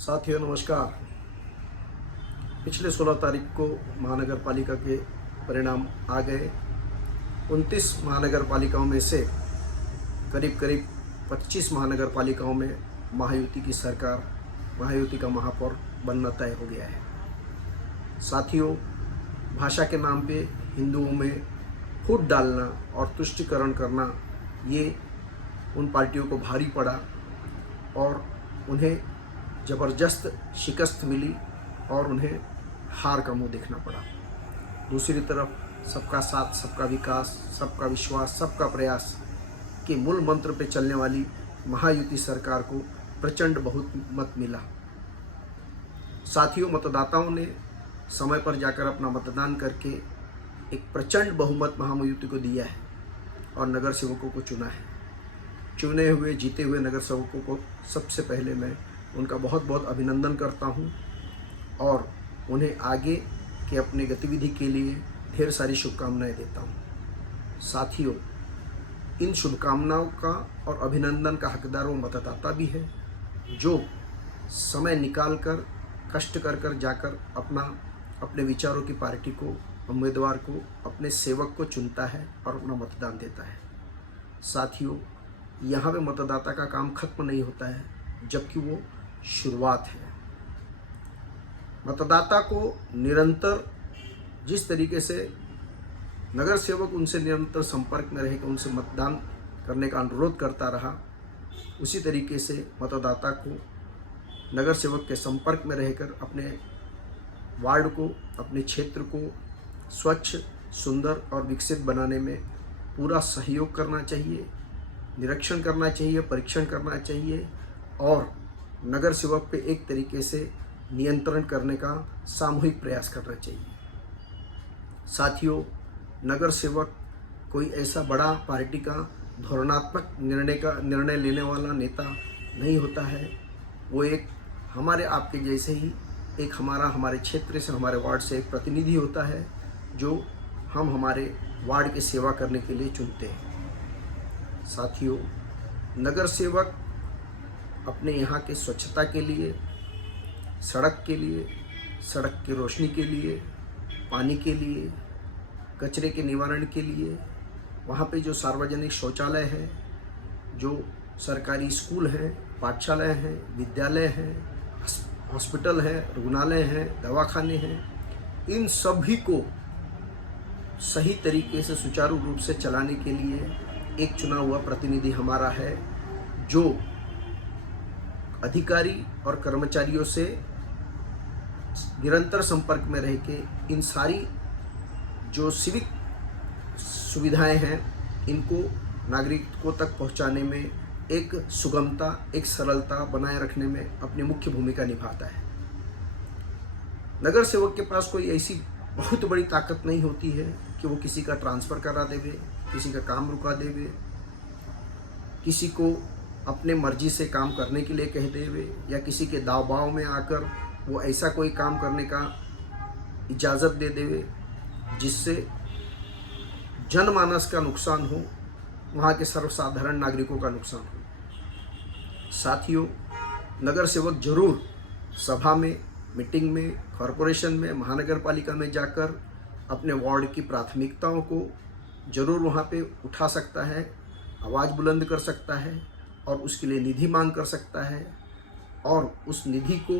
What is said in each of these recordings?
साथियों नमस्कार। पिछले 16 तारीख को महानगर पालिका के परिणाम आ गए। 29 महानगर पालिकाओं में से करीब 25 महानगर पालिकाओं में महायुति की सरकार, महायुति का महापौर बनना तय हो गया है। साथियों, भाषा के नाम पे हिंदुओं में फूट डालना और तुष्टीकरण करना, ये उन पार्टियों को भारी पड़ा और उन्हें ज़बरदस्त शिकस्त मिली और उन्हें हार का मुंह देखना पड़ा। दूसरी तरफ सबका साथ, सबका विकास, सबका विश्वास, सबका प्रयास के मूल मंत्र पे चलने वाली महायुति सरकार को प्रचंड बहुमत मिला। साथियों, मतदाताओं ने समय पर जाकर अपना मतदान करके एक प्रचंड बहुमत महायुति को दिया है और नगर सेवकों को चुना है। चुने हुए जीते हुए नगर सेवकों को सबसे पहले मैं उनका बहुत बहुत अभिनंदन करता हूं और उन्हें आगे के अपने गतिविधि के लिए ढेर सारी शुभकामनाएं देता हूं। साथियों, इन शुभकामनाओं का और अभिनंदन का हकदार वो मतदाता भी है जो समय निकाल कर, कष्ट कर जाकर अपने विचारों की पार्टी को, उम्मीदवार को, अपने सेवक को चुनता है और अपना मतदान देता है। साथियों, यहाँ पे मतदाता का काम खत्म नहीं होता है, जबकि वो शुरुआत है। मतदाता को निरंतर जिस तरीके से नगर सेवक उनसे निरंतर संपर्क में रहकर उनसे मतदान करने का अनुरोध करता रहा, उसी तरीके से मतदाता को नगर सेवक के संपर्क में रहकर अपने वार्ड को, अपने क्षेत्र को स्वच्छ, सुंदर और विकसित बनाने में पूरा सहयोग करना चाहिए, निरीक्षण करना चाहिए, परीक्षण करना चाहिए और नगर सेवक पे एक तरीके से नियंत्रण करने का सामूहिक प्रयास करना चाहिए। साथियों, नगर सेवक कोई ऐसा बड़ा पार्टी का धोरणात्मक निर्णय लेने वाला नेता नहीं होता है। वो एक हमारे आपके जैसे ही एक हमारे क्षेत्र से, हमारे वार्ड से एक प्रतिनिधि होता है जो हम हमारे वार्ड की सेवा करने के लिए चुनते हैं। साथियों, नगर सेवक अपने यहाँ के स्वच्छता के लिए, सड़क के लिए, सड़क की रोशनी के लिए, पानी के लिए, कचरे के निवारण के लिए, वहाँ पे जो सार्वजनिक शौचालय है, जो सरकारी स्कूल हैं, पाठशालाएँ हैं, विद्यालय हैं, हॉस्पिटल है, रुग्णालय हैं, दवाखाने हैं, इन सभी को सही तरीके से सुचारू रूप से चलाने के लिए एक चुना हुआ प्रतिनिधि हमारा है जो अधिकारी और कर्मचारियों से निरंतर संपर्क में रह के इन सारी जो सिविक सुविधाएं हैं इनको नागरिकों तक पहुंचाने में एक सुगमता, एक सरलता बनाए रखने में अपनी मुख्य भूमिका निभाता है। नगर सेवक के पास कोई ऐसी बहुत बड़ी ताकत नहीं होती है कि वो किसी का ट्रांसफ़र करा देवे, किसी का काम रुका देवे, किसी को अपने मर्जी से काम करने के लिए कह देवे या किसी के दबाव में आकर वो ऐसा कोई काम करने का इजाज़त दे देवे जिससे जनमानस का नुकसान हो, वहाँ के सर्वसाधारण नागरिकों का नुकसान हो। साथियों, नगर सेवक जरूर सभा में, मीटिंग में, कॉरपोरेशन में, महानगर पालिका में जाकर अपने वार्ड की प्राथमिकताओं को जरूर वहाँ पे उठा सकता है, आवाज़ बुलंद कर सकता है और उसके लिए निधि मांग कर सकता है और उस निधि को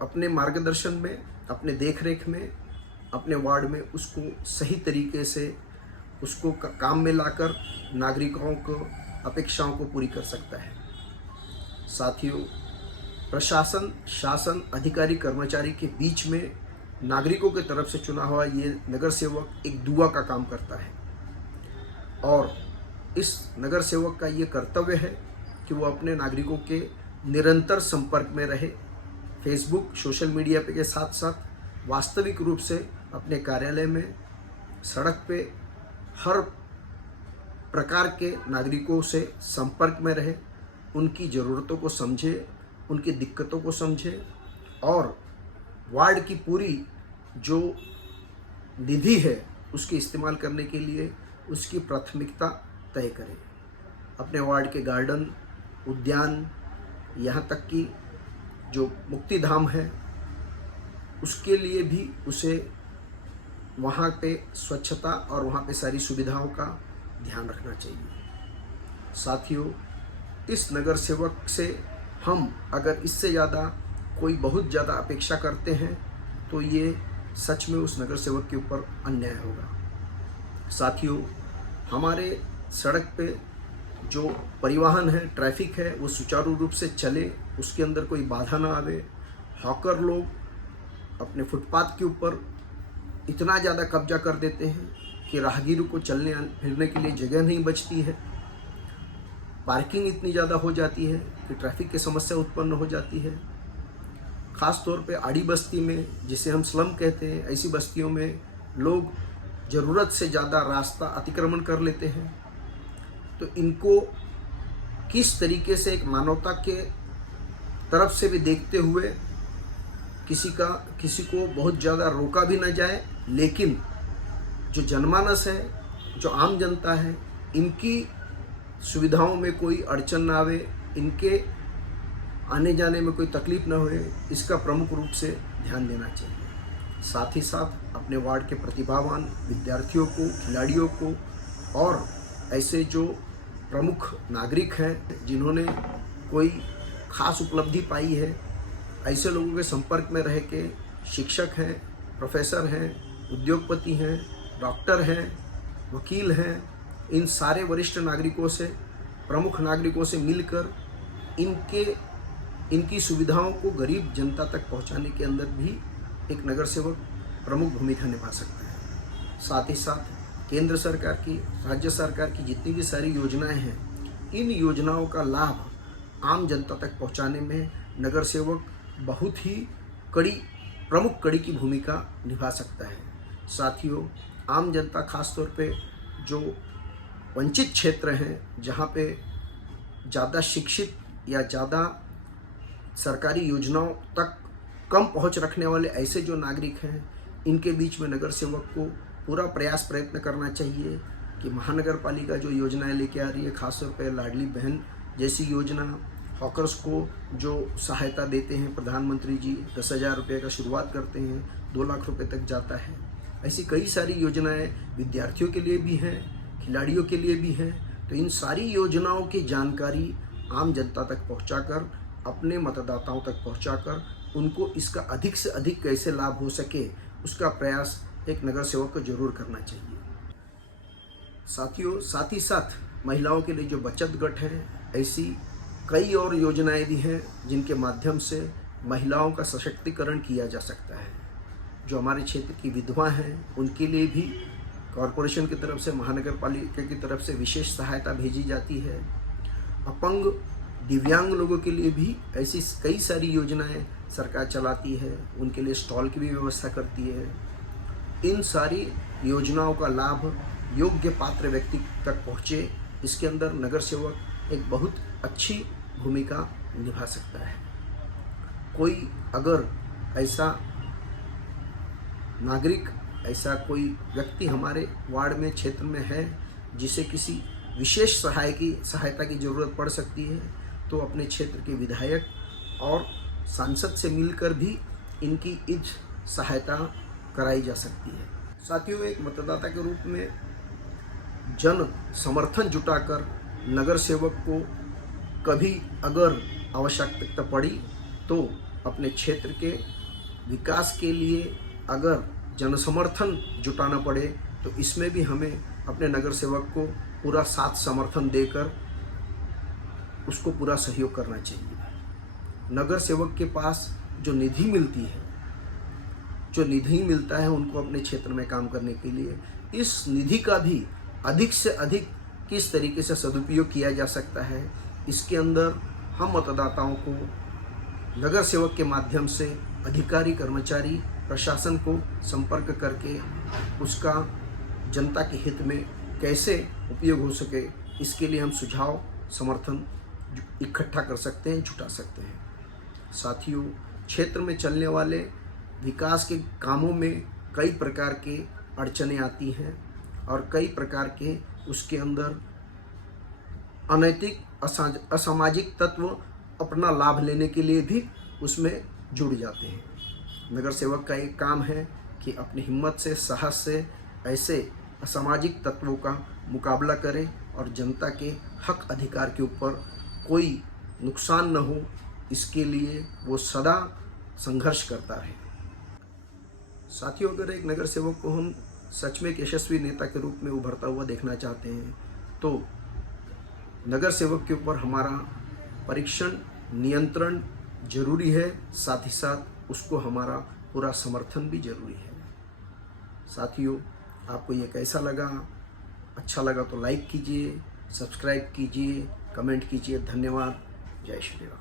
अपने मार्गदर्शन में, अपने देखरेख में, अपने वार्ड में उसको सही तरीके से उसको काम में लाकर नागरिकों को अपेक्षाओं को पूरी कर सकता है। साथियों, प्रशासन, शासन, अधिकारी, कर्मचारी के बीच में नागरिकों की तरफ से चुना हुआ ये नगर सेवक एक दुआ का काम करता है और इस नगर सेवक का ये कर्तव्य है कि वो अपने नागरिकों के निरंतर संपर्क में रहे। फेसबुक, सोशल मीडिया पे के साथ साथ वास्तविक रूप से अपने कार्यालय में, सड़क पे हर प्रकार के नागरिकों से संपर्क में रहे, उनकी ज़रूरतों को समझे, उनकी दिक्कतों को समझे और वार्ड की पूरी जो निधि है उसके इस्तेमाल करने के लिए उसकी प्राथमिकता तय करें। अपने वार्ड के गार्डन, उद्यान यहाँ तक कि जो मुक्ति धाम है उसके लिए भी उसे वहाँ पे स्वच्छता और वहाँ पे सारी सुविधाओं का ध्यान रखना चाहिए। साथियों, इस नगर सेवक से हम अगर इससे ज़्यादा कोई बहुत ज़्यादा अपेक्षा करते हैं तो ये सच में उस नगर सेवक के ऊपर अन्याय होगा। साथियों, हमारे सड़क पे जो परिवहन है, ट्रैफिक है, वो सुचारू रूप से चले, उसके अंदर कोई बाधा ना आवे। हॉकर लोग अपने फुटपाथ के ऊपर इतना ज़्यादा कब्जा कर देते हैं कि राहगीरों को चलने फिरने के लिए जगह नहीं बचती है। पार्किंग इतनी ज़्यादा हो जाती है कि ट्रैफिक की समस्या उत्पन्न हो जाती है। ख़ास तौर पे आड़ी बस्ती में, जिसे हम स्लम कहते हैं, ऐसी बस्तियों में लोग ज़रूरत से ज़्यादा रास्ता अतिक्रमण कर लेते हैं। तो इनको किस तरीके से एक मानवता के तरफ से भी देखते हुए किसी को बहुत ज़्यादा रोका भी न जाए, लेकिन जो जनमानस है, जो आम जनता है, इनकी सुविधाओं में कोई अड़चन ना आवे, इनके आने जाने में कोई तकलीफ ना होए, इसका प्रमुख रूप से ध्यान देना चाहिए। साथ ही साथ अपने वार्ड के प्रतिभावान विद्यार्थियों को, खिलाड़ियों को और ऐसे जो प्रमुख नागरिक हैं जिन्होंने कोई खास उपलब्धि पाई है, ऐसे लोगों के संपर्क में रह के शिक्षक हैं, प्रोफेसर हैं, उद्योगपति हैं, डॉक्टर हैं, वकील हैं, इन सारे वरिष्ठ नागरिकों से, प्रमुख नागरिकों से मिलकर इनकी सुविधाओं को गरीब जनता तक पहुंचाने के अंदर भी एक नगर सेवक प्रमुख भूमिका निभा सकता है। साथ ही साथ केंद्र सरकार की, राज्य सरकार की जितनी भी सारी योजनाएं हैं, इन योजनाओं का लाभ आम जनता तक पहुंचाने में नगर सेवक बहुत ही प्रमुख कड़ी की भूमिका निभा सकता है। साथियों, आम जनता खास तौर पे जो वंचित क्षेत्र हैं, जहाँ पे ज़्यादा शिक्षित या ज़्यादा सरकारी योजनाओं तक कम पहुँच रखने वाले ऐसे जो नागरिक हैं, इनके बीच में नगर सेवक को पूरा प्रयत्न करना चाहिए कि महानगर पालिका जो योजनाएं लेके आ रही है, खासतौर पे लाडली बहन जैसी योजना, हॉकर्स को जो सहायता देते हैं प्रधानमंत्री जी, 10,000 रुपये का शुरुआत करते हैं, 2 लाख रुपए तक जाता है। ऐसी कई सारी योजनाएं विद्यार्थियों के लिए भी हैं, खिलाड़ियों के लिए भी हैं। तो इन सारी योजनाओं की जानकारी आम जनता तक पहुंचाकर, अपने मतदाताओं तक पहुंचाकर, उनको इसका अधिक से अधिक कैसे लाभ हो सके, उसका प्रयास एक नगर सेवक को जरूर करना चाहिए। साथियों, साथ ही साथ महिलाओं के लिए जो बचत गट हैं, ऐसी कई और योजनाएं भी हैं जिनके माध्यम से महिलाओं का सशक्तिकरण किया जा सकता है। जो हमारे क्षेत्र की विधवा हैं, उनके लिए भी कॉरपोरेशन की तरफ से, महानगर पालिका की तरफ से विशेष सहायता भेजी जाती है। अपंग, दिव्यांग लोगों के लिए भी ऐसी कई सारी योजनाएं सरकार चलाती है, उनके लिए स्टॉल की भी व्यवस्था करती है। इन सारी योजनाओं का लाभ योग्य पात्र व्यक्ति तक पहुँचे, इसके अंदर नगर सेवक एक बहुत अच्छी भूमिका निभा सकता है। कोई अगर ऐसा नागरिक, ऐसा कोई व्यक्ति हमारे वार्ड में, क्षेत्र में है जिसे किसी विशेष सहायता की ज़रूरत पड़ सकती है, तो अपने क्षेत्र के विधायक और सांसद से मिलकर भी इनकी इस सहायता कराई जा सकती है। साथियों, एक मतदाता के रूप में जन समर्थन जुटाकर नगर सेवक को कभी अगर आवश्यकता पड़ी तो अपने क्षेत्र के विकास के लिए अगर जनसमर्थन जुटाना पड़े, तो इसमें भी हमें अपने नगर सेवक को पूरा साथ समर्थन देकर उसको पूरा सहयोग करना चाहिए। नगर सेवक के पास जो निधि मिलती है, जो निधि मिलता है उनको अपने क्षेत्र में काम करने के लिए, इस निधि का भी अधिक से अधिक किस तरीके से सदुपयोग किया जा सकता है, इसके अंदर हम मतदाताओं को नगर सेवक के माध्यम से अधिकारी, कर्मचारी, प्रशासन को संपर्क करके उसका जनता के हित में कैसे उपयोग हो सके, इसके लिए हम सुझाव, समर्थन इकट्ठा कर सकते हैं, जुटा सकते हैं। साथियों, क्षेत्र में चलने वाले विकास के कामों में कई प्रकार के अड़चनें आती हैं और कई प्रकार के उसके अंदर अनैतिक, असामाजिक तत्व अपना लाभ लेने के लिए भी उसमें जुड़ जाते हैं। नगर सेवक का एक काम है कि अपनी हिम्मत से, साहस से ऐसे असामाजिक तत्वों का मुकाबला करे और जनता के हक अधिकार के ऊपर कोई नुकसान न हो, इसके लिए वो सदा संघर्ष करता रहे। साथियों, अगर एक नगर सेवक को हम सच में एक यशस्वी नेता के रूप में उभरता हुआ देखना चाहते हैं तो नगर सेवक के ऊपर हमारा परीक्षण, नियंत्रण जरूरी है, साथ ही साथ उसको हमारा पूरा समर्थन भी जरूरी है। साथियों, आपको ये कैसा लगा? अच्छा लगा तो लाइक कीजिए, सब्सक्राइब कीजिए, कमेंट कीजिए। धन्यवाद। जय श्री राम।